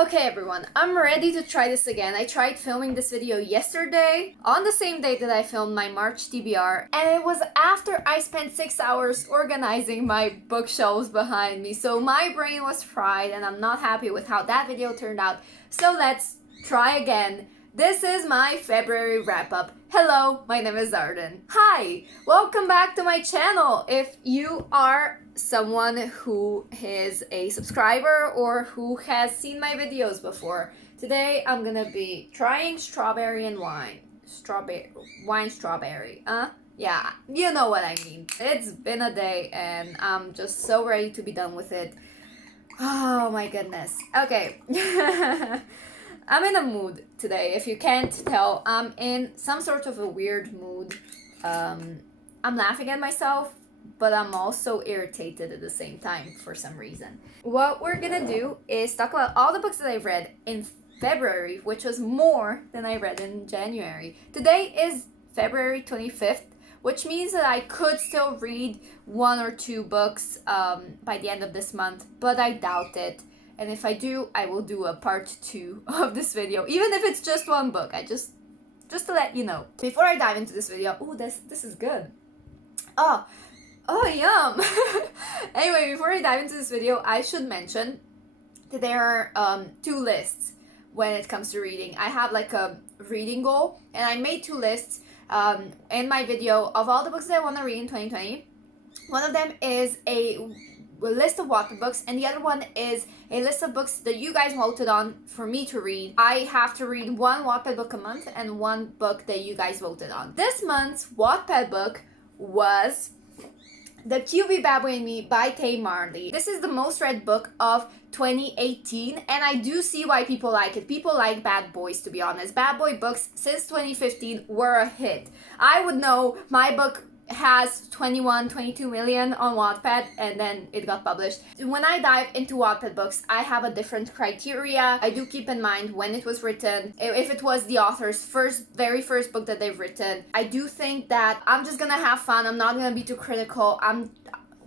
Okay everyone, I'm ready to try this again. I tried filming this video yesterday, on the same day that I filmed my March TBR, and it was after I spent 6 hours organizing my bookshelves behind me, so my brain was fried and I'm not happy with how that video turned out. So let's try again. This is my February wrap-up. Hello, my name is Arden. Hi! Welcome back to my channel! If you are someone who is a subscriber or who has seen my videos before, today I'm gonna be trying strawberry and wine. Strawberry. Yeah, you know what I mean. It's been a day and I'm just so ready to be done with it. Oh my goodness. Okay. I'm in a mood today. If you can't tell, I'm in some sort of a weird mood. I'm laughing at myself, but I'm also irritated at the same time for some reason. What we're gonna do is talk about all the books that I've read in February, which was more than I read in January. Today is February 25th, which means that I could still read 1 or 2 books by the end of this month, but I doubt it. And if I do, I will do a part 2 of this video, even if it's just 1 book. Just to let you know. Before I dive into this video, ooh, this is good. Oh, yum. Anyway, before I dive into this video, I should mention that there are 2 lists when it comes to reading. I have like a reading goal, and I made 2 lists in my video of all the books that I want to read in 2020. One of them is a list of Wattpad books, and the other one is a list of books that you guys voted on for me to read. I have to read 1 Wattpad book a month and 1 book that you guys voted on. This month's Wattpad book was The QB Babboy and Me by Tay Marley. This is the most read book of 2018, and I do see why people like it. People like bad boys, to be honest. Bad boy books since 2015 were a hit. I would know my book has 22 million on Wattpad, and then it got published. When I dive into Wattpad books, I have a different criteria. I do keep in mind when it was written, if it was the author's very first book that they've written. I do think that I'm just gonna have fun. I'm not gonna be too critical.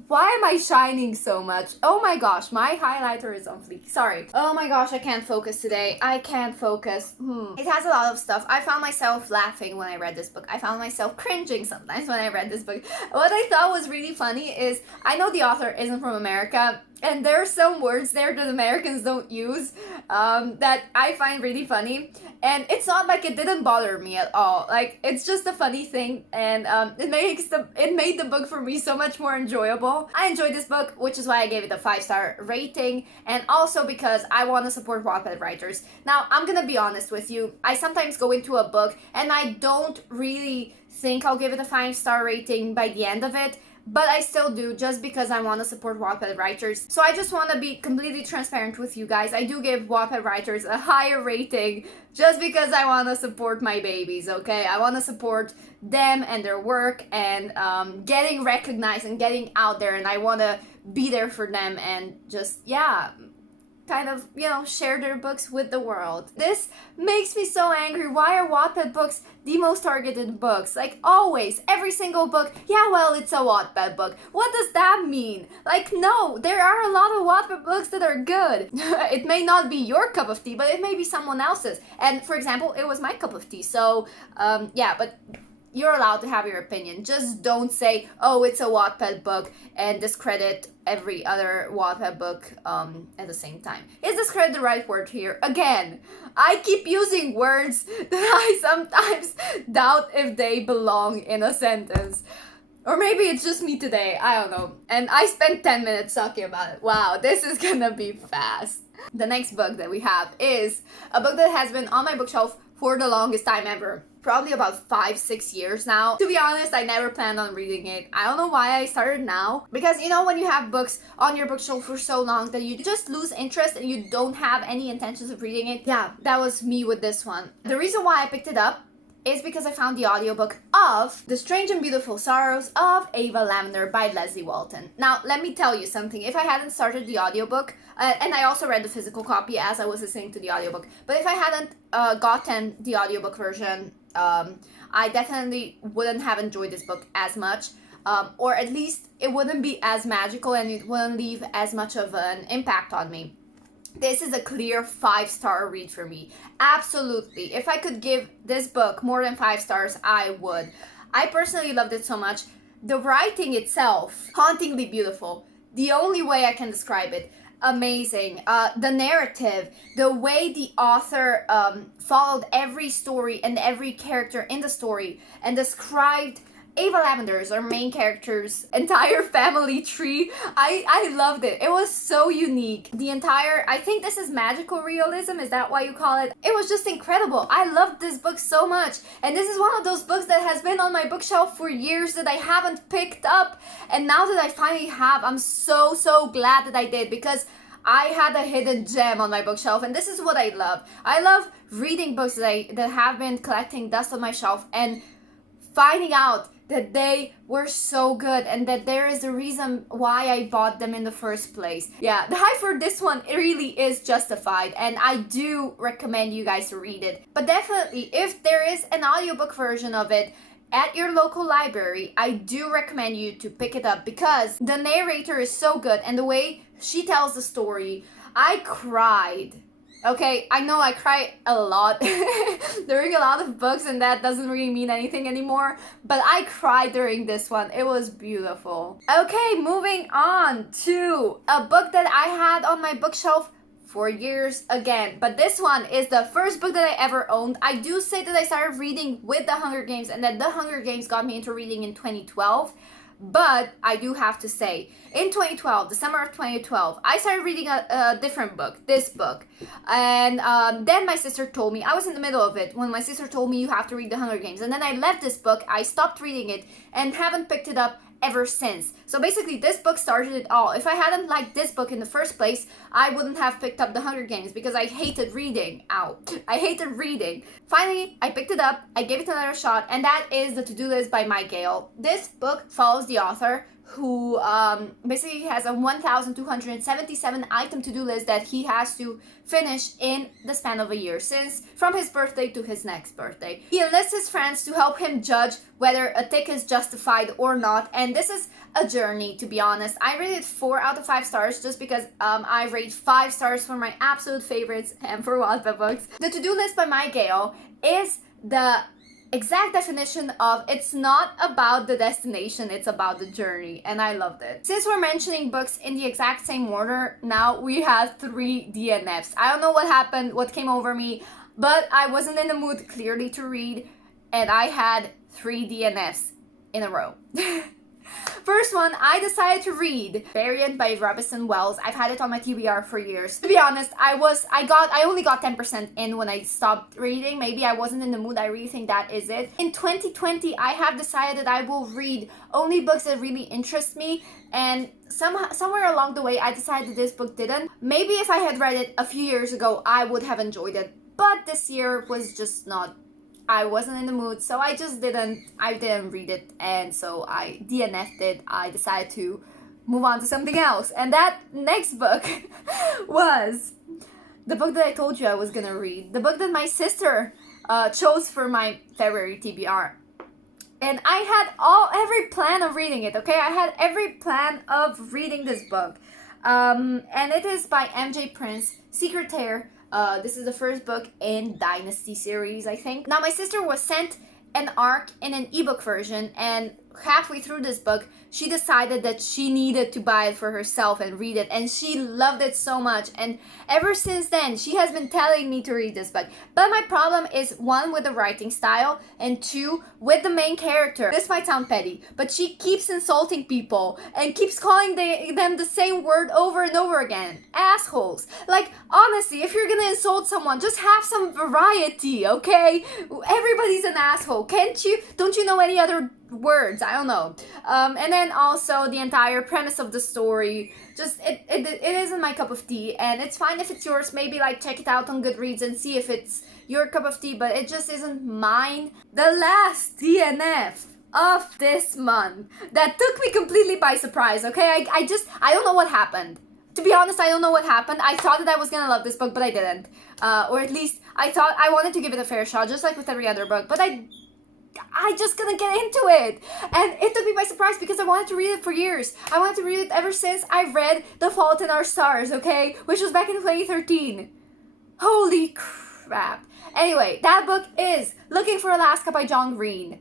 Why am I shining so much? Oh my gosh, my highlighter is on fleek. Sorry. Oh my gosh, I can't focus today. I can't focus. It has a lot of stuff. I found myself laughing when I read this book. I found myself cringing sometimes when I read this book. What I thought was really funny is, I know the author isn't from America, and there are some words there that Americans don't use that I find really funny. And it's not like it didn't bother me at all. Like, it's just a funny thing, and it made the book for me so much more enjoyable. I enjoyed this book, which is why I gave it a 5-star rating, and also because I want to support Wattpad writers. Now, I'm gonna be honest with you. I sometimes go into a book and I don't really think I'll give it a 5-star rating by the end of it, but I still do, just because I want to support Wattpad writers. So I just want to be completely transparent with you guys. I do give Wattpad writers a higher rating just because I want to support my babies, okay? I want to support them and their work, and getting recognized and getting out there, and I want to be there for them and just, yeah, kind of, you know, share their books with the world. This makes me so angry. Why are Wattpad books the most targeted books? Like, always, every single book, yeah, well, it's a Wattpad book. What does that mean? Like, no, there are a lot of Wattpad books that are good. It may not be your cup of tea, but it may be someone else's. And, for example, it was my cup of tea. So, yeah, but you're allowed to have your opinion. Just don't say, oh, it's a Wattpad book, and discredit every other Wattpad book at the same time. Is discredit the right word here? Again, I keep using words that I sometimes doubt if they belong in a sentence. Or maybe it's just me today, I don't know. And I spent 10 minutes talking about it. Wow, this is gonna be fast. The next book that we have is a book that has been on my bookshelf for the longest time ever. Probably about 5-6 years now. To be honest, I never planned on reading it. I don't know why I started now. Because, you know, when you have books on your bookshelf for so long that you just lose interest and you don't have any intentions of reading it. Yeah, that was me with this one. The reason why I picked it up is because I found the audiobook of The Strange and Beautiful Sorrows of Ava Lavender by Leslie Walton. Now, let me tell you something. If I hadn't started the audiobook, and I also read the physical copy as I was listening to the audiobook, but if I hadn't gotten the audiobook version, I definitely wouldn't have enjoyed this book as much. Or at least it wouldn't be as magical, and it wouldn't leave as much of an impact on me. this is a clear 5-star read for me. Absolutely. If I could give this book more than 5 stars, I would. I personally loved it so much. The writing itself, hauntingly beautiful. The only way I can describe it. Amazing. The narrative, the way the author followed every story and every character in the story and described Ava Lavender's, our main character's entire family tree. I loved it. It was so unique. The entire, I think this is magical realism, is that why you call it? It was just incredible. I loved this book so much. And this is one of those books that has been on my bookshelf for years that I haven't picked up. And now that I finally have, I'm so glad that I did, because I had a hidden gem on my bookshelf, and this is what I love. I love reading books that have been collecting dust on my shelf and finding out that they were so good and that there is a reason why I bought them in the first place. Yeah, the hype for this one, it really is justified, and I do recommend you guys to read it. But definitely, if there is an audiobook version of it at your local library, I do recommend you to pick it up, because the narrator is so good and the way she tells the story, I cried. Okay, I know I cry a lot during a lot of books, and that doesn't really mean anything anymore, but I cried during this one. It was beautiful. Okay, moving on to a book that I had on my bookshelf for years again, but this one is the first book that I ever owned. I do say that I started reading with The Hunger Games, and that The Hunger Games got me into reading in 2012. But I do have to say, in 2012, the summer of 2012, I started reading a different book, this book. And then my sister told me, I was in the middle of it, when my sister told me you have to read The Hunger Games. And then I left this book, I stopped reading it, and haven't picked it up ever since. So basically, this book started it all. If I hadn't liked this book in the first place, I wouldn't have picked up The Hunger Games, because I hated reading. I hated reading. Finally, I picked it up, I gave it another shot, and that is The To-Do List by Mike Gale. This book follows the author, who basically has a 1,277 item to-do list that he has to finish in the span of a year, since from his birthday to his next birthday. He enlists his friends to help him judge whether a tick is justified or not, and this is a journey, to be honest. I rated 4 out of 5 stars just because I rate 5 stars for my absolute favorites and for Wattpad books. The To-Do List by Mike Gale is the exact definition of, it's not about the destination, it's about the journey, and I loved it. Since we're mentioning books in the exact same order, now we have 3 DNFs. I don't know what happened, what came over me, but I wasn't in the mood clearly to read, and I had 3 DNFs in a row. First one, I decided to read Variant by Robinson Wells. I've had it on my TBR for years. To be honest, I only got 10% in when I stopped reading. Maybe I wasn't in the mood. I really think that is it. In 2020, I have decided that I will read only books that really interest me, and somewhere along the way, I decided that this book didn't. Maybe if I had read it a few years ago, I would have enjoyed it, but this year was just not, I wasn't in the mood, so I didn't read it, and so I DNF'd it. I decided to move on to something else, and that next book was the book that I told you I was gonna read, the book that my sister chose for my February TBR. And I had every plan of reading it, okay? I had every plan of reading this book. And it is by MJ Prince, Secretaire. This is the first book in Dynasty series, I think. Now, my sister was sent an arc in an ebook version, and halfway through this book, she decided that she needed to buy it for herself and read it, and she loved it so much, and ever since then, she has been telling me to read this book. But my problem is, 1, with the writing style, and 2, with the main character. This might sound petty, but she keeps insulting people and keeps calling them the same word over and over again. Assholes. Like, honestly, if you're gonna insult someone, just have some variety, okay? Everybody's an asshole. Don't you know any other words? I don't know. And then also the entire premise of the story, just it isn't my cup of tea, and it's fine if it's yours. Maybe like check it out on Goodreads and see if it's your cup of tea, but it just isn't mine. The last DNF of this month that took me completely by surprise, okay? I don't know what happened. To be honest, I don't know what happened. I thought that I was gonna love this book, but I didn't. Or at least I thought I wanted to give it a fair shot, just like with every other book, but I I just couldn't get into it. And it took me by surprise because I wanted to read it for years. I wanted to read it ever since I read The Fault in Our Stars, okay? Which was back in 2013. Holy crap. Anyway, that book is Looking for Alaska by John Green.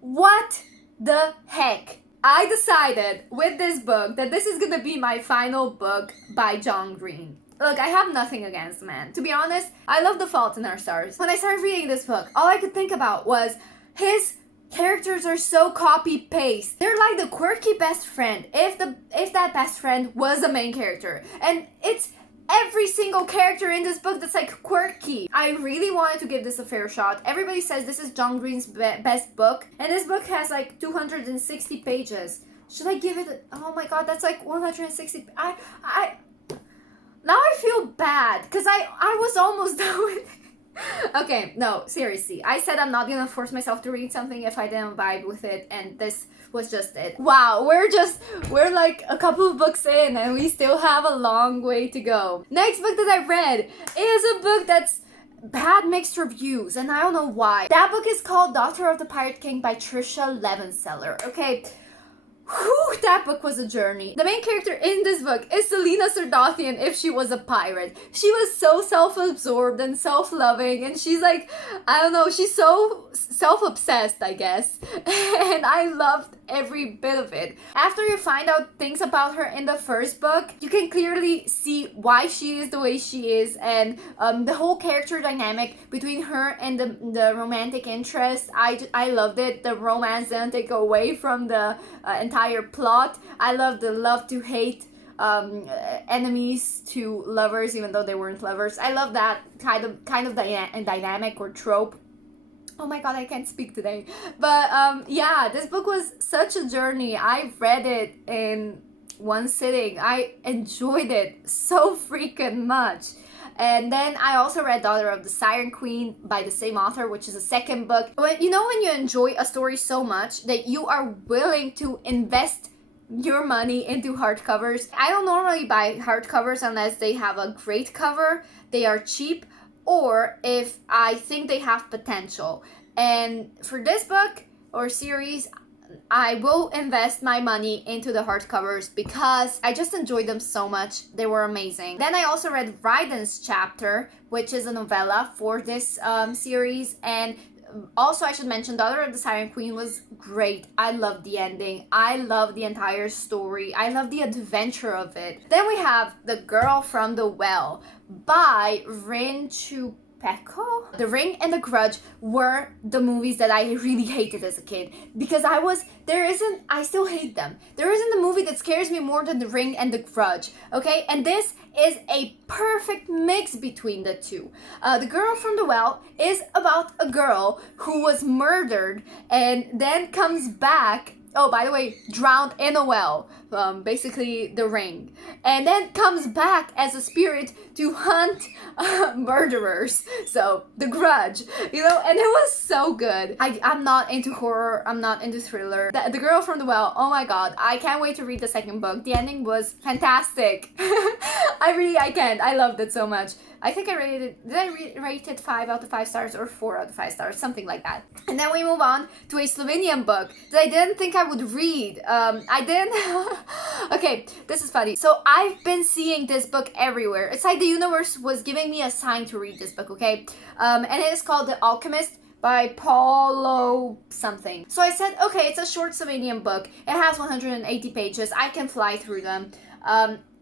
What the heck? I decided with this book that this is gonna be my final book by John Green. Look, I have nothing against the man. To be honest, I love The Fault in Our Stars. When I started reading this book, all I could think about was his characters are so copy-paste. They're like the quirky best friend, if that best friend was the main character. And it's every single character in this book that's like quirky. I really wanted to give this a fair shot. Everybody says this is John Green's best book, and this book has like 260 pages. Should I give it oh my god, that's like 160. Now I feel bad because I was almost done with it. Okay, no, seriously. I said I'm not gonna force myself to read something if I didn't vibe with it, and this was just it. Wow, we're like a couple of books in and we still have a long way to go. Next book that I read is a book that's had mixed reviews, and I don't know why. That book is called Daughter of the Pirate King by Trisha Levenseller. Okay. Whew, that book was a journey. The main character in this book is Selena Sardothian if she was a pirate. She was so self-absorbed and self-loving, and she's like, I don't know, she's so self-obsessed, I guess. And I loved every bit of it. After you find out things about her in the first book, you can clearly see why she is the way she is, and the whole character dynamic between her and the romantic interest. I loved it. The romance didn't take away from the entire plot. I love the love to hate enemies to lovers, even though they weren't lovers. I love that kind of dynamic or trope. Oh my god, I can't speak today. But yeah, this book was such a journey. I read it in one sitting. I enjoyed it so freaking much. And then I also read Daughter of the Siren Queen by the same author, which is a second book. When you enjoy a story so much that you are willing to invest your money into hardcovers. I don't normally buy hardcovers unless they have a great cover, they are cheap, or if I think they have potential. And for this book or series, I will invest my money into the hardcovers because I just enjoyed them so much. They were amazing. Then I also read Ryden's Chapter, which is a novella for this series. And also I should mention Daughter of the Siren Queen was great. I loved the ending. I loved the entire story. I loved the adventure of it. Then we have The Girl from the Well by Rin Chu Peko. The Ring and The Grudge were the movies that I really hated as a kid because I still hate them. There isn't a movie that scares me more than The Ring and The Grudge, okay? And this is a perfect mix between the two. The Girl from the Well is about a girl who was murdered and then comes back. Oh, by the way, drowned in a well, basically The Ring, and then comes back as a spirit to hunt murderers. So The Grudge, and it was so good. I'm not into horror. I'm not into thriller. The Girl from the Well. Oh my god, I can't wait to read the second book. The ending was fantastic. I can't. I loved it so much. I think I rated it, did I rate it 5 out of 5 stars or 4 out of 5 stars, something like that. And then we move on to a Slovenian book that I didn't think I would read. I didn't. Okay, this is funny. So I've been seeing this book everywhere. It's like the universe was giving me a sign to read this book, okay? And it is called The Alchemist by Paulo something. So I said, okay, it's a short Slovenian book. It has 180 pages. I can fly through them.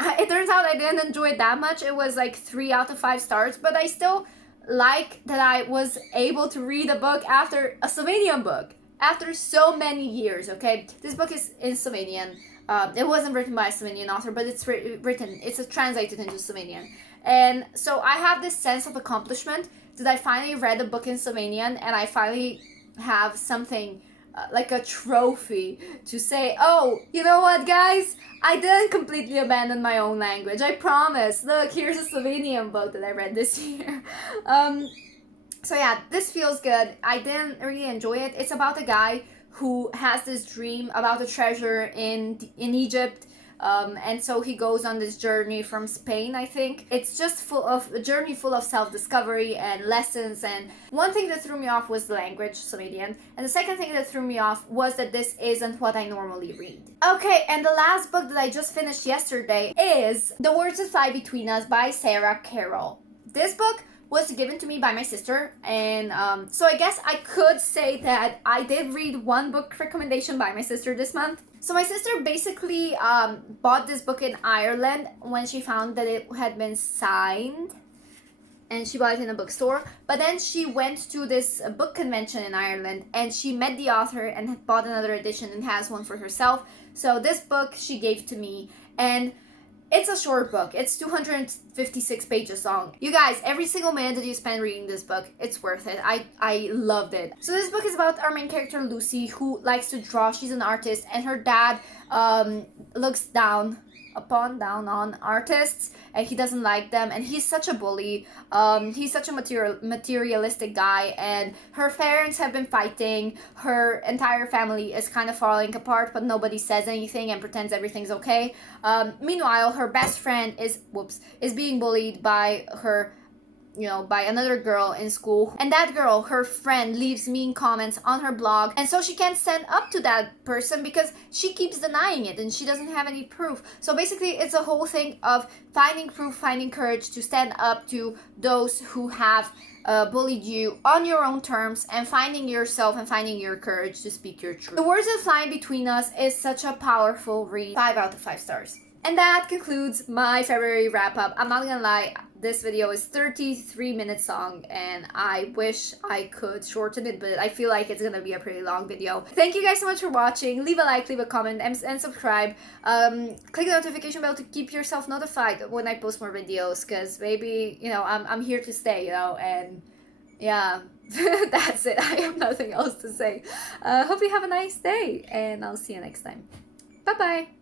It turns out I didn't enjoy it that much. It was like 3 out of 5 stars, but I still like that I was able to read a book after a Slovenian book after so many years, okay? This book is in Slovenian. It wasn't written by a Slovenian author, but it's it's translated into Slovenian. And so I have this sense of accomplishment that I finally read a book in Slovenian and I finally have something like a trophy to say, oh, you know what, guys? I didn't completely abandon my own language. I promise. Look, here's a Slovenian book that I read this year. So yeah, this feels good. I didn't really enjoy it. It's about a guy who has this dream about a treasure in Egypt. and so he goes on this journey from Spain, I think. It's just a journey full of self-discovery and lessons. And one thing that threw me off was the language, Slovenian, and the second thing that threw me off was that this isn't what I normally read. Okay, and the last book that I just finished yesterday is The Words That Fly Between Us by Sarah Carroll. This book was given to me by my sister, and so I guess I could say that I did read one book recommendation by my sister this month. So my sister basically bought this book in Ireland when she found that it had been signed, and she bought it in a bookstore. But then she went to this book convention in Ireland, and she met the author and bought another edition and has one for herself. So this book she gave to me, and it's a short book. It's 256 pages long. You guys, every single minute that you spend reading this book, it's worth it. I loved it. So this book is about our main character, Lucy, who likes to draw. She's an artist, and her dad looks down on artists, and he doesn't like them, and he's such a bully. He's such a materialistic guy, and her parents have been fighting. Her entire family is kind of falling apart, but nobody says anything and pretends everything's okay. Meanwhile, her best friend is being bullied by her, by another girl in school. And that girl, her friend, leaves mean comments on her blog. And so she can't stand up to that person because she keeps denying it and she doesn't have any proof. So basically, it's a whole thing of finding proof, finding courage to stand up to those who have bullied you on your own terms, and finding yourself and finding your courage to speak your truth. The Words That Fly Between Us is such a powerful read. 5 out of 5 stars. And that concludes my February wrap-up. I'm not gonna lie, this video is 33 minutes long, and I wish I could shorten it, but I feel like it's gonna be a pretty long video. Thank you guys so much for watching. Leave a like, leave a comment, and subscribe. Click the notification bell to keep yourself notified when I post more videos, because maybe, I'm here to stay, and yeah, that's it. I have nothing else to say. Hope you have a nice day, and I'll see you next time. Bye-bye!